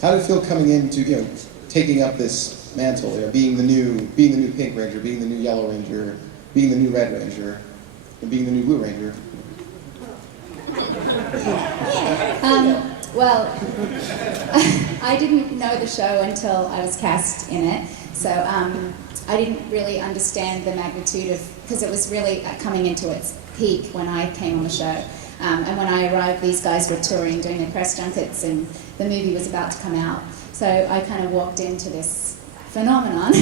how did it feel coming into, taking up this mantle, being the new Pink Ranger, being the new Yellow Ranger, being the new Red Ranger, and being the new Blue Ranger? Well, I didn't know the show until I was cast in it, so I didn't really understand the magnitude of, because it was really coming into its peak when I came on the show. And when I arrived, these guys were touring, doing their press junkets, and the movie was about to come out. So I kind of walked into this phenomenon.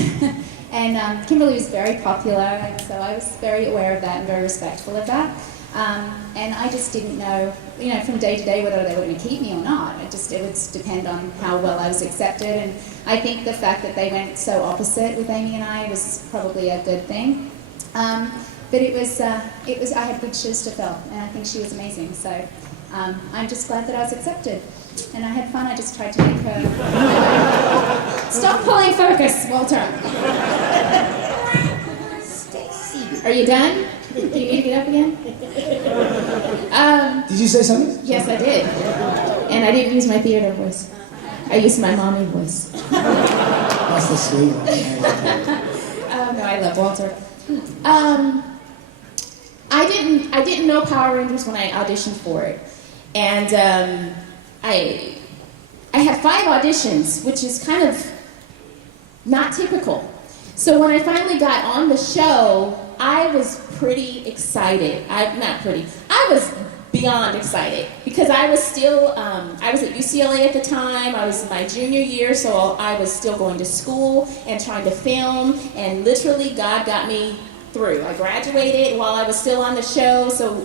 And Kimberly was very popular, and so I was very aware of that and very respectful of that. And I just didn't know, from day to day whether they were going to keep me or not. It would depend on how well I was accepted. And I think the fact that they went so opposite with Amy and I was probably a good thing. But I had big shoes to fill, and I think she was amazing. So I'm just glad that I was accepted. And I had fun. I just tried to make her... Stop pulling focus, Walter. Are you done? Do you need to get up again? Did you say something? Yes, I did. And I didn't use my theater voice. I used my mommy voice. That's the sweet one. Oh, no, I love Walter. I didn't know Power Rangers when I auditioned for it. And I had 5 auditions, which is kind of not typical. So when I finally got on the show, I was pretty excited. I was beyond excited because I was still, I was at UCLA at the time. I was in my junior year, so I was still going to school and trying to film, and literally God got me through. I graduated while I was still on the show, so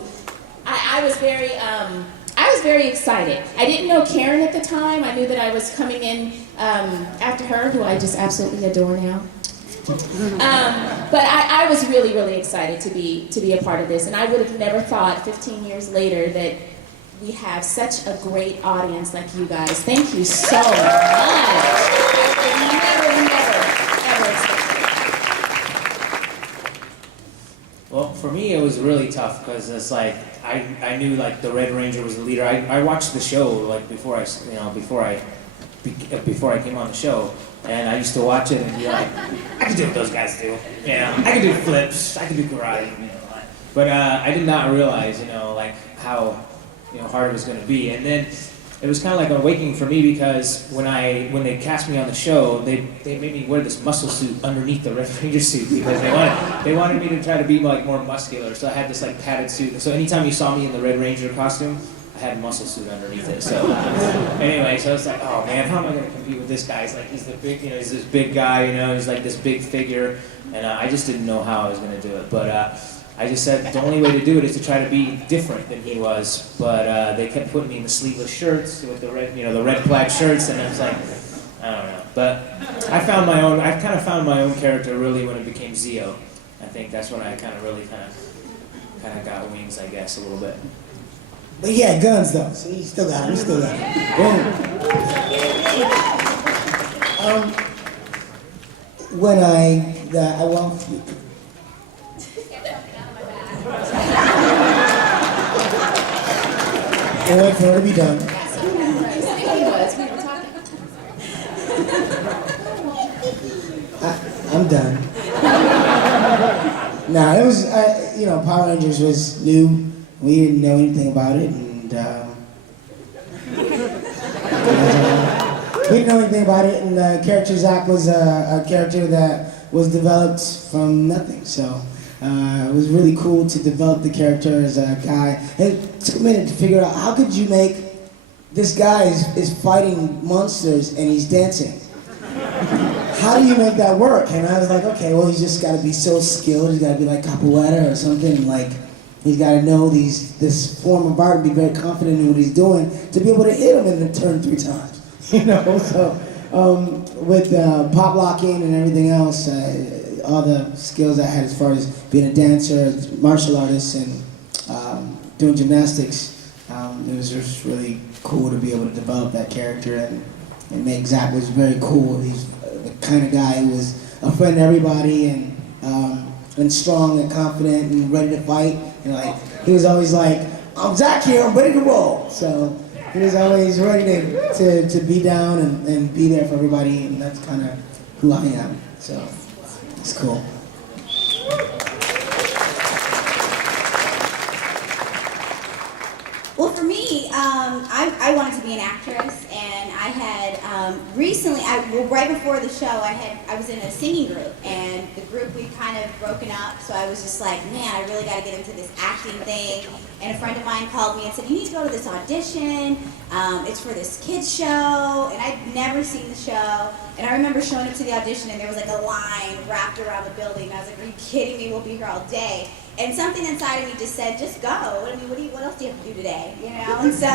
I was very excited. I didn't know Karan at the time. I knew that I was coming in after her, who I just absolutely adore now. But I was really, really excited to be a part of this, and I would have never thought 15 years later that we have such a great audience like you guys. Thank you so much. I never, ever expected. Well, for me it was really tough because it's like I knew like the Red Ranger was the leader. I watched the show like before I came on the show. And I used to watch it and be like, I can do what those guys do. I can do flips, I can do karate. But I did not realize, like how hard it was going to be. And then it was kind of like an awakening for me because when they cast me on the show, they made me wear this muscle suit underneath the Red Ranger suit because they wanted me to try to be like more muscular. So I had this like padded suit. So anytime you saw me in the Red Ranger costume, I had a muscle suit underneath it. So anyway, so it's like, oh man, how am I going to compete with this guy? He's like, he's this big guy, he's like this big figure, and I just didn't know how I was going to do it. But I just said the only way to do it is to try to be different than he was. But they kept putting me in the sleeveless shirts with the red, the red plaid shirts, and I was like, I don't know. But I kind of found my own character really when it became Zeo. I think that's when I kind of got wings, I guess, a little bit. But he had guns though, so he still got it. Boom. When I won't. I'll wait for her to be done. I'm done. Nah, it was, Power Rangers was new. We didn't know anything about it, and we didn't know anything about it, and the character Zach was a character that was developed from nothing, so it was really cool to develop the character as a guy. It took a minute to figure out, how could you make this guy is fighting monsters and he's dancing? How do you make that work? And I was like, okay, well, he's just got to be so skilled. He's got to be like capoeira or something, like he's got to know this form of art and be very confident in what he's doing to be able to hit him and then turn 3 times. So with pop locking and everything else, all the skills I had as far as being a dancer, martial artist, and doing gymnastics, it was just really cool to be able to develop that character and make Zach was very cool. He's the kind of guy who was a friend to everybody and strong and confident and ready to fight. He was always like, I'm Zach here, I'm ready to roll. So He was always ready to be down and be there for everybody, and that's kind of who I am. So it's cool. Well, for me, I wanted to be an actress, and I had recently, right before the show, I was in a singing group, and the group we'd kind of broken up, so I was just like, man, I really got to get into this acting thing. And a friend of mine called me and said, you need to go to this audition. It's for this kids show, and I'd never seen the show. And I remember showing up to the audition, and there was like a line wrapped around the building. And I was like, are you kidding me? We'll be here all day. And something inside of me just said, just go. I mean, what else do you have to do today? You know? And so,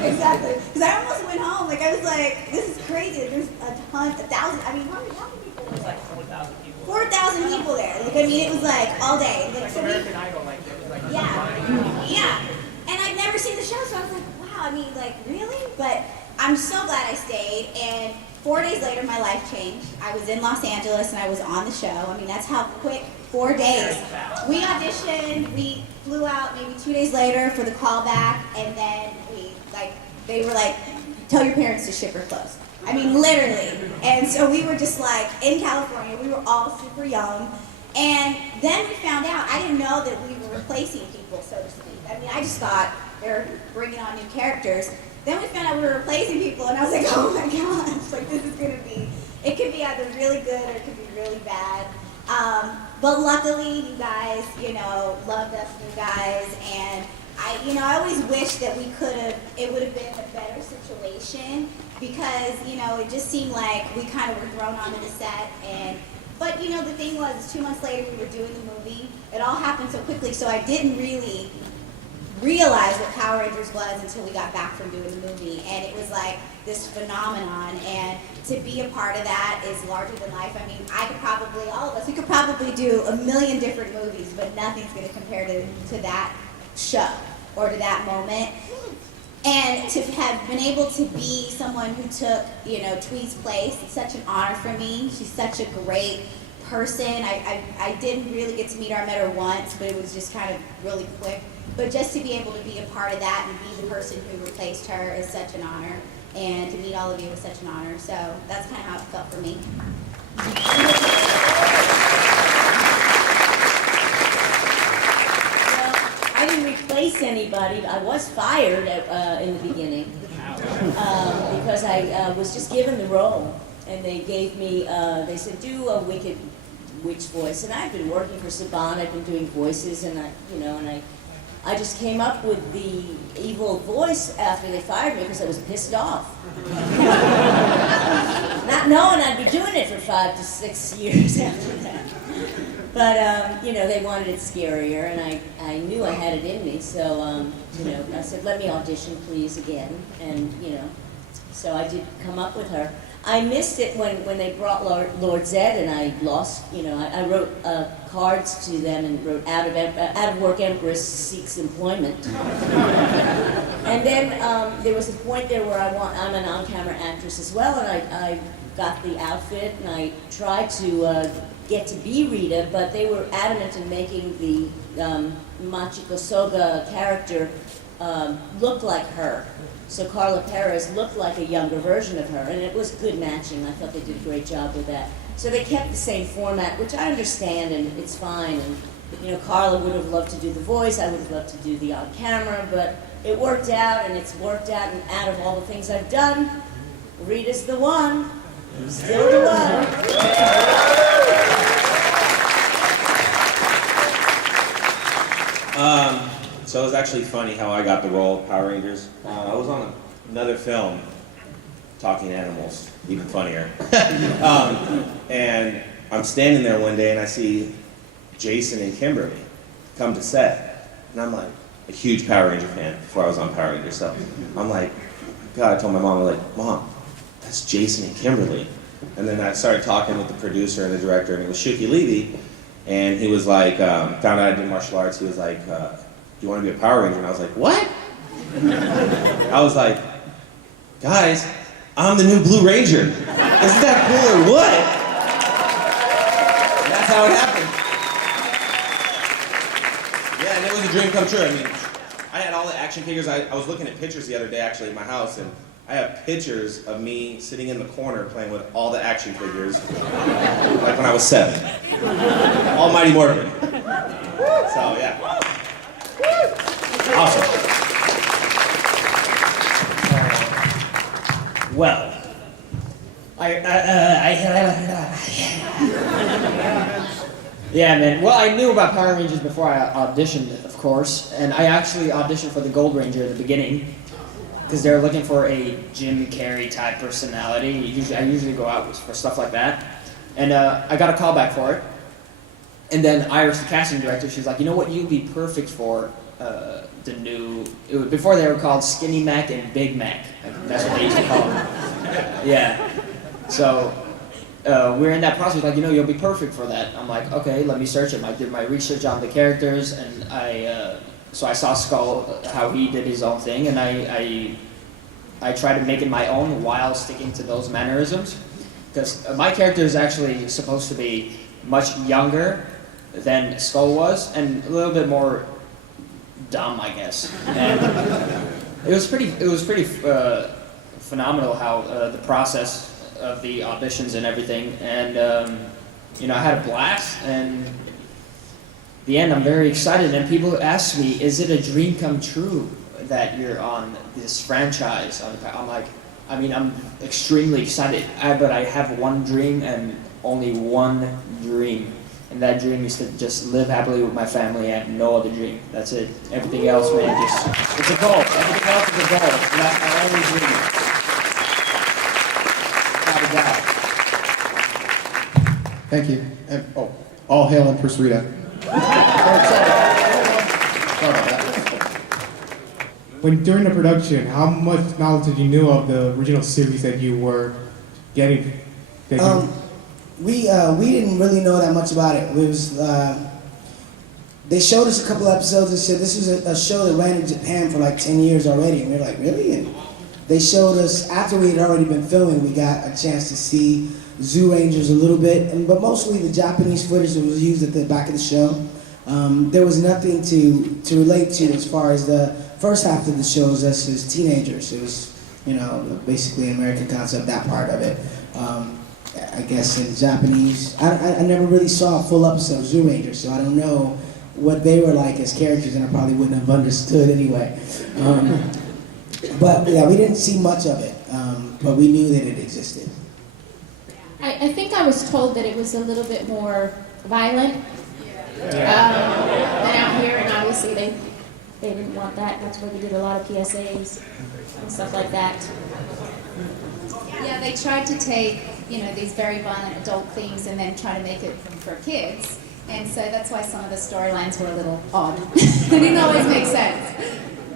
exactly. Because I almost went home. Like, I was like, this is crazy. There's a ton, 1,000. I mean, how many people were there? It was like 4,000 people. 4,000 people there. Like, I mean, it was like all day. Like, so American Idol, like, it was like, yeah. And I'd never seen the show, so I was like, wow, I mean, like, really? But I'm so glad I stayed. And 4 days later, my life changed. I was in Los Angeles, and I was on the show. I mean, that's how quick, 4 days. We auditioned, we flew out maybe 2 days later for the callback, and then they were like, tell your parents to ship her clothes. I mean, literally. And so we were just like, in California, we were all super young. And then we found out, I didn't know that we were replacing people, so to speak. I mean, I just thought they were bringing on new characters. Then we found out we were replacing people, and I was like, oh my gosh, like this is gonna be, it could be either really good or it could be really bad. But luckily, you guys, loved us, you guys, and I always wish that it would have been a better situation because, it just seemed like we kind of were thrown onto the set but the thing was, 2 months later we were doing the movie. It all happened so quickly, so I didn't really realize what Power Rangers was until we got back from doing the movie. And it was like this phenomenon, and to be a part of that is larger than life. I mean, all of us, we could probably do a million different movies, but nothing's gonna compare to that show or to that moment. And to have been able to be someone who took, Twee's place, it's such an honor for me. She's such a great person. I didn't really get to meet her. I met her once, but it was just kind of really quick. But just to be able to be a part of that and be the person who replaced her is such an honor. And to meet all of you was such an honor. So that's kind of how it felt for me. I didn't replace anybody. I was fired in the beginning because I was just given the role, and they gave me. They said, "Do a wicked witch voice," and I've been working for Saban. I've been doing voices, and I just came up with the evil voice after they fired me because I was pissed off, not knowing I'd be doing it for 5 to 6 years after that. But, they wanted it scarier, and I knew I had it in me, so, I said, let me audition, please, again, and, so I did come up with her. I missed it when they brought Lord Zed, and I lost, I wrote cards to them and wrote out of work Empress seeks employment. And then there was a point there where I'm an on-camera actress as well, and I got the outfit, and I tried to get to be Rita, but they were adamant in making the Machiko Soga character look like her. So Carla Perez looked like a younger version of her, and it was good matching. I thought they did a great job with that. So they kept the same format, which I understand, and it's fine. And Carla would have loved to do the voice. I would have loved to do the on camera, but it worked out, and it's worked out. And out of all the things I've done, Rita's the one. Still the one. So it was actually funny how I got the role of Power Rangers. I was on another film, Talking Animals, even funnier. And I'm standing there one day and I see Jason and Kimberly come to set. And I'm like a huge Power Ranger fan before I was on Power Rangers. So I'm like, God, I told my mom, I'm like, Mom, that's Jason and Kimberly. And then I started talking with the producer and the director, and it was Shuki Levy. And he was like, found out I did martial arts. He was like, do you want to be a Power Ranger? And I was like, what? I was like, guys, I'm the new Blue Ranger. Isn't that cool or what? And that's how it happened. Yeah, and it was a dream come true. I mean, I had all the action figures. I was looking at pictures the other day, actually, at my house, and I have pictures of me sitting in the corner playing with all the action figures, like when I was 7. Almighty Morgan. So, yeah. Awesome. Well, yeah, man. Well, I knew about Power Rangers before I auditioned, of course, and I actually auditioned for the Gold Ranger at the beginning because they were looking for a Jim Carrey type personality. I usually go out for stuff like that, and I got a call back for it. And then Iris, the casting director, she's like, you know what, you'd be perfect for the new. Before they were called Skinny Mac and Big Mac. That's what they used to call them. Yeah. So. We're in that process, like, you know, you'll be perfect for that. I'm like, okay, let me search him. I did my research on the characters, and so I saw Skull, how he did his own thing, and I tried to make it my own while sticking to those mannerisms. Because my character is actually supposed to be much younger than Skull was, and a little bit more dumb, I guess. And it was pretty phenomenal how the process of the auditions and everything, and you know, I had a blast, and the end, I'm very excited, and people ask me, is it a dream come true that you're on this franchise? I'm like, I mean, I'm extremely excited, but I have one dream and only one dream, and that dream is to just live happily with my family. I have no other dream. That's it. Everything else, man, it's a goal. Everything else is a goal. So that's my only dream. Thank you. And, all hail Empress Rita. During the production, how much knowledge did you know of the original series that you were getting? We didn't really know that much about it. It was they showed us a couple episodes and said this was a show that ran in Japan for like 10 years already, and we were like, really? And they showed us, after we had already been filming, we got a chance to see Zoo Rangers a little bit, but mostly the Japanese footage that was used at the back of the show. There was nothing to relate to as far as the first half of the show as us as teenagers. It was, you know, basically an American concept, that part of it. I guess in Japanese, I never really saw a full episode of Zoo Rangers, so I don't know what they were like as characters, and I probably wouldn't have understood anyway. But yeah, we didn't see much of it, but we knew that it existed. I think I was told that it was a little bit more violent than out here, and obviously they didn't want that. That's why we did a lot of PSAs and stuff like that. Yeah, they tried to take, you know, these very violent adult themes and then try to make it for kids. And so that's why some of the storylines were a little odd. They didn't always make sense.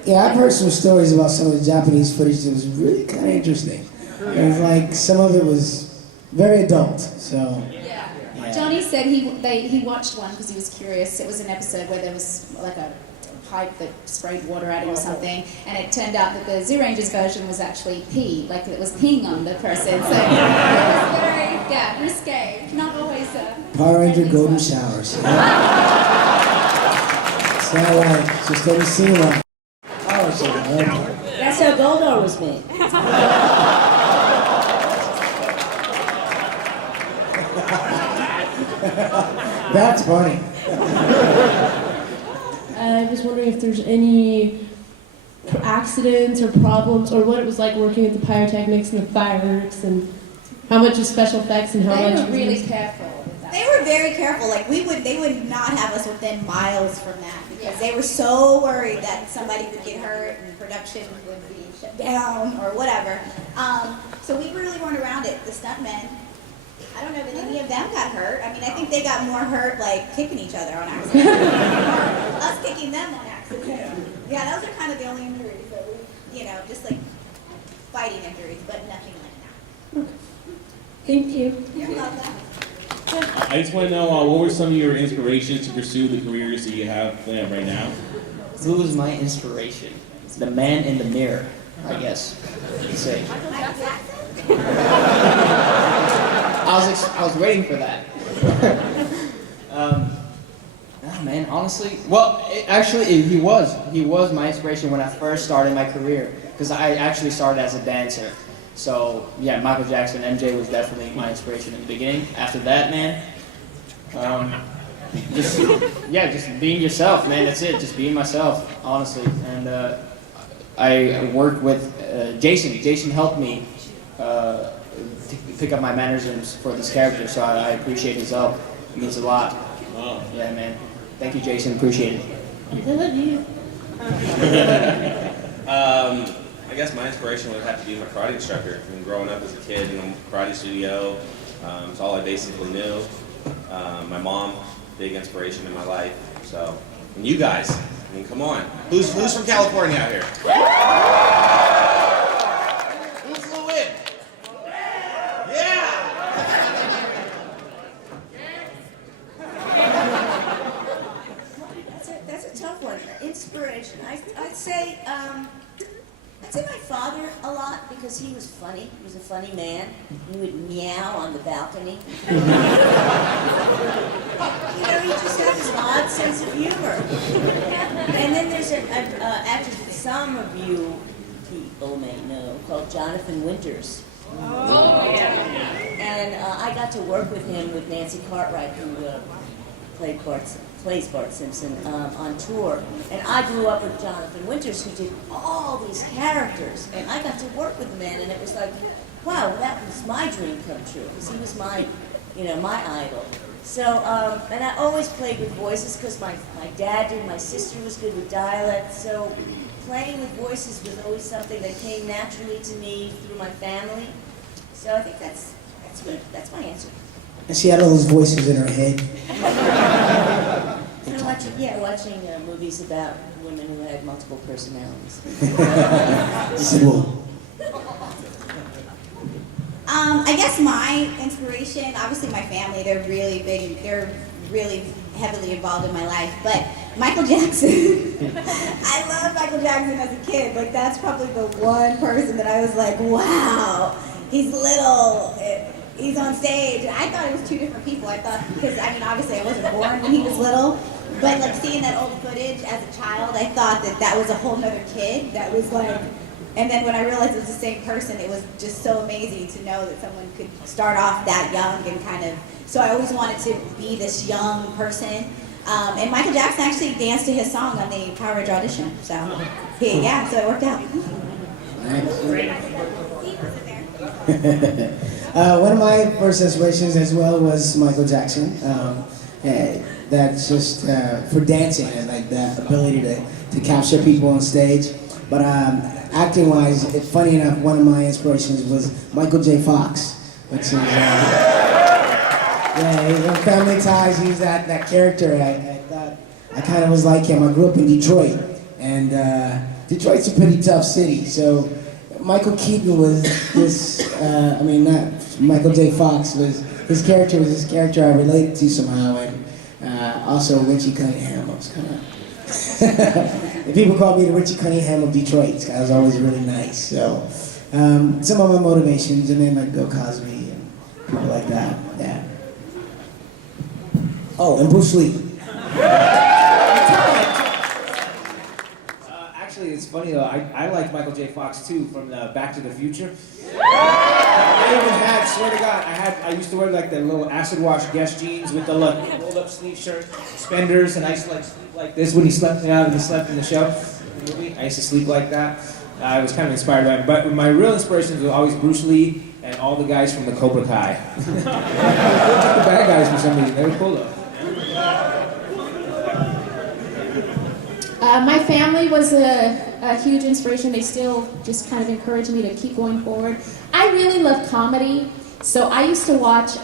Yeah, I've heard some stories about some of the Japanese footage that was really kind of interesting. It was like, some of it was very adult, so. Yeah. Johnny said he watched one because he was curious. It was an episode where there was like a pipe that sprayed water at him or something, and it turned out that the Zoo Rangers version was actually pee, like it was peeing on the person. So it was very, risque. Not always Power Ranger golden showers. It's not like, just let me see one. Oh, so That's how Goldar was made. That's funny. I was wondering if there's any accidents or problems, or what it was like working with the pyrotechnics and the fireworks, and how much is special effects and how They much were really careful with that. They were very careful. Like they would not have us within miles from that because they were so worried that somebody would get hurt and production would be shut down or whatever. So we really weren't around it. The stuntmen, I don't know if any of them got hurt. I mean, I think they got more hurt like kicking each other on accident. Us kicking them on accident. Yeah, those are kind of the only injuries that we, you know, just like fighting injuries, but nothing like that. Thank you. You're welcome. I just want to know what were some of your inspirations to pursue the careers that you have right now? Who was my inspiration? The man in the mirror, I guess you'd say. I was waiting for that. Oh man, honestly, well, he was my inspiration when I first started my career, because I actually started as a dancer. So yeah, Michael Jackson, MJ was definitely my inspiration in the beginning. After that, man, just being yourself, man. That's it. Just being myself, honestly. And I worked with Jason. Jason helped me to pick up my mannerisms for this character, so I appreciate his help. It means a lot. Wow. Yeah, man. Thank you, Jason. Appreciate it. I love you. I guess my inspiration would have to be my karate instructor. I mean, growing up as a kid in a karate studio, it's all I basically knew. My mom, big inspiration in my life. So, and you guys, I mean, come on. Who's from California out here? Who flew in? Yeah! That's a tough one. Inspiration. I'd say my father a lot because he was funny. He was a funny man. He would meow on the balcony. You know, he just had this odd sense of humor. And then there's an actor that some of you people may know called Jonathan Winters. Oh, yeah. And I got to work with him with Nancy Cartwright, who plays Bart Simpson on tour. And I grew up with Jonathan Winters, who did all these characters. And I got to work with the man, and it was like, wow, that was my dream come true, because he was my idol. So, and I always played with voices, because my dad did, my sister was good with dialect, so playing with voices was always something that came naturally to me through my family. So I think that's good. That's my answer. And she had all those voices in her head. And watching movies about women who had multiple personalities. I guess my inspiration, obviously my family, they're really big, they're really heavily involved in my life, but Michael Jackson. I love Michael Jackson as a kid. Like, that's probably the one person that I was like, wow, he's little, he's on stage. And I thought it was two different people. I thought, because I mean, obviously I wasn't born when he was little, but like seeing that old footage as a child, I thought that was a whole nother kid that was like, and then when I realized it was the same person, it was just so amazing to know that someone could start off that young and kind of, so I always wanted to be this young person. And Michael Jackson actually danced to his song on the Power Ranger audition. So, so it worked out. One of my first inspirations as well was Michael Jackson. That's just for dancing and like that ability to capture people on stage. But acting-wise, funny enough, one of my inspirations was Michael J. Fox, which is he's on Family Ties. He's that character. I thought I kind of was like him. I grew up in Detroit, and Detroit's a pretty tough city. So Michael Keaton was this. Not Michael J. Fox was his character. Was this character I related to somehow, and also Richie Cunningham. I was kind of. People called me the Richie Cunningham of Detroit. This guy was always really nice. So some of my motivations, and then like Bill Cosby and people like that. Yeah. Oh, and Bruce Lee. Actually, it's funny though. I like Michael J. Fox too from the Back to the Future. I even had, swear to God, I used to wear like the little acid wash Guess jeans with the rolled up sleeve shirt, suspenders, and I used to like sleep like this when he slept in the show. The movie. I used to sleep like that. I was kind of inspired by him. But my real inspirations were always Bruce Lee and all the guys from the Cobra Kai. They looked like the bad guys for some reason. They were cool though. My family was a huge inspiration. They still just kind of encouraged me to keep going forward. I really love comedy, so I used to watch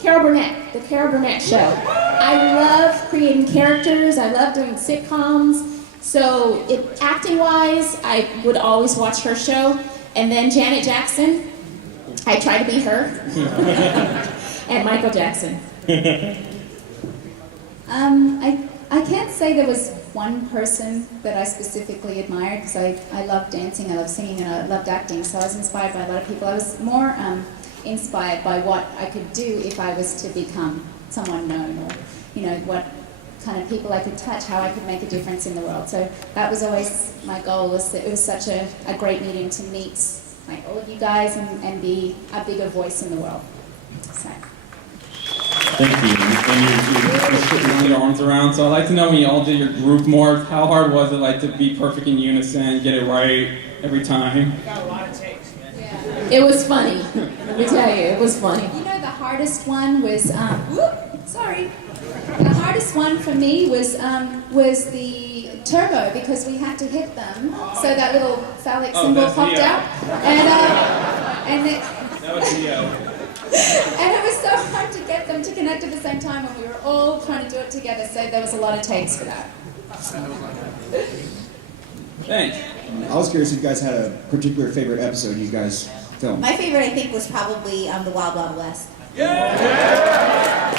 Carol Burnett, the Carol Burnett Show. I love creating characters. I love doing sitcoms. So acting-wise, I would always watch her show. And then Janet Jackson, I try to be her. And Michael Jackson. I can't say there was one person that I specifically admired, because I love dancing, I love singing, and I loved acting, so I was inspired by a lot of people. I was more inspired by what I could do if I was to become someone known, or what kind of people I could touch, how I could make a difference in the world. So that was always my goal. Was that it was such a great medium to meet like all of you guys and be a bigger voice in the world. So. Thank you. And you're putting your arms around. So I'd like to know, when you all did your group morph, how hard was it like to be perfect in unison, get it right every time? Got a lot of takes, man. Yeah. It was funny. Let me tell you, it was funny. The hardest one was, the hardest one for me was the turbo, because we had to hit them so that little Felix symbol popped out. And That was Leo. And it was so hard to get them to connect at the same time, and we were all trying to do it together, so there was a lot of takes for that. Thanks. I was curious if you guys had a particular favorite episode you guys filmed. My favorite, I think, was probably the Wild Wild West. Yeah!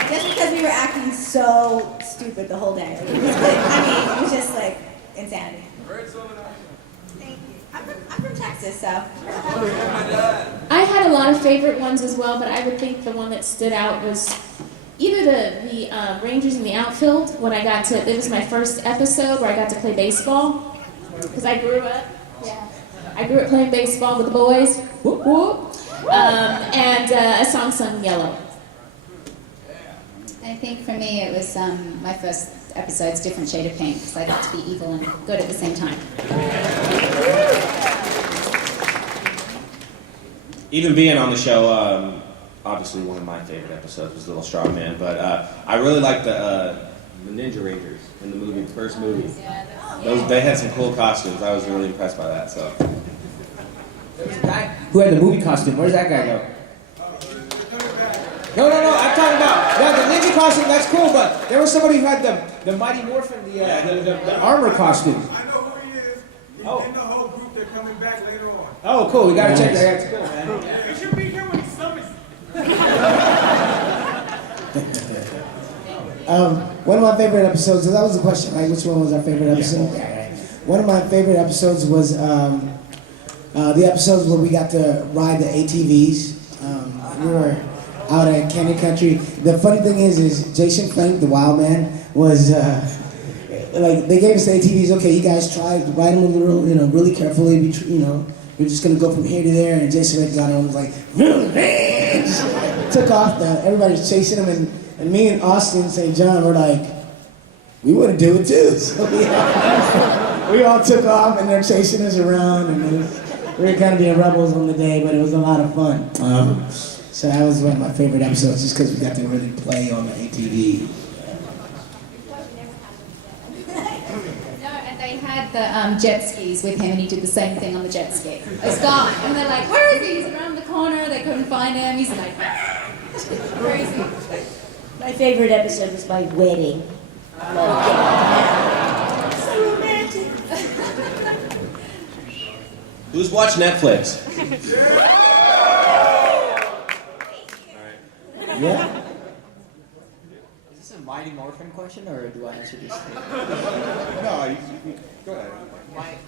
Just because we were acting so stupid the whole day. It was just like insanity. Thank you. I'm from Texas, so. I had a lot of favorite ones as well, but I would think the one that stood out was either the Rangers in the outfield, when it was my first episode where I got to play baseball, because I grew up playing baseball with the boys, whoop, whoop. And a song sung Yellow. I think for me it was my first episode's Different Shade of Pink, because I got to be evil and good at the same time. Even being on the show, obviously one of my favorite episodes was Little Strong Man, but I really liked the Ninja Rangers in the movie, the first movie. They had some cool costumes. I was really impressed by that. So. There was a guy who had the movie costume. Where's that guy go? No, I'm talking about the ninja costume. That's cool, but there was somebody who had the Mighty Morphin, the armor costume. I know who he is. He's in the whole group. They're coming back later on. Oh, cool. We gotta check that. That's cool, man. You should be here when he summons. One of my favorite episodes, so that was the question, right? Which one was our favorite episode? Yeah. One of my favorite episodes was the episodes where we got to ride the ATVs. We were out at Canyon Country. The funny thing is Jason Frank, the wild man, was like, they gave us the ATVs. Okay, you guys try to ride them a little, really carefully. We're just gonna go from here to there. And Jason Frank got on and was like, just took off. Everybody's chasing him, and me and Austin St. John were like, we want to do it too. So we all took off, and they're chasing us around, and we were kind of being rebels on the day, but it was a lot of fun. So that was one of my favorite episodes, just because we got to really play on the ATV. No, and they had the jet skis with him, and he did the same thing on the jet ski. It's gone, and they're like, where is he? He's around the corner. They couldn't find him. He's like, crazy. My favorite episode was my wedding. So romantic. Who's watched Netflix? Yeah? Is this a Mighty Morphin question, or do I answer this? No, go ahead.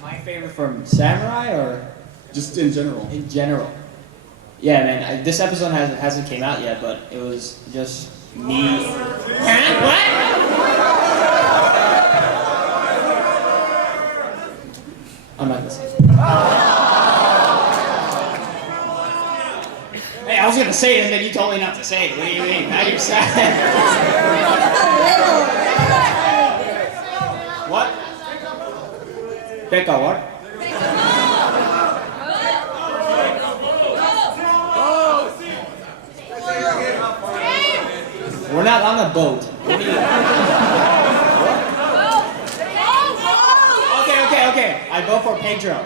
My favorite from Samurai, or just in general? In general. Yeah, man. This episode hasn't came out yet, but it was just me. What? I'm not gonna say it. Hey, I was gonna say it, and then you told me not to say it. What do you mean? Now you're sad. What? Becca, what? We're not on a boat. What do you... Okay. I vote for Pedro.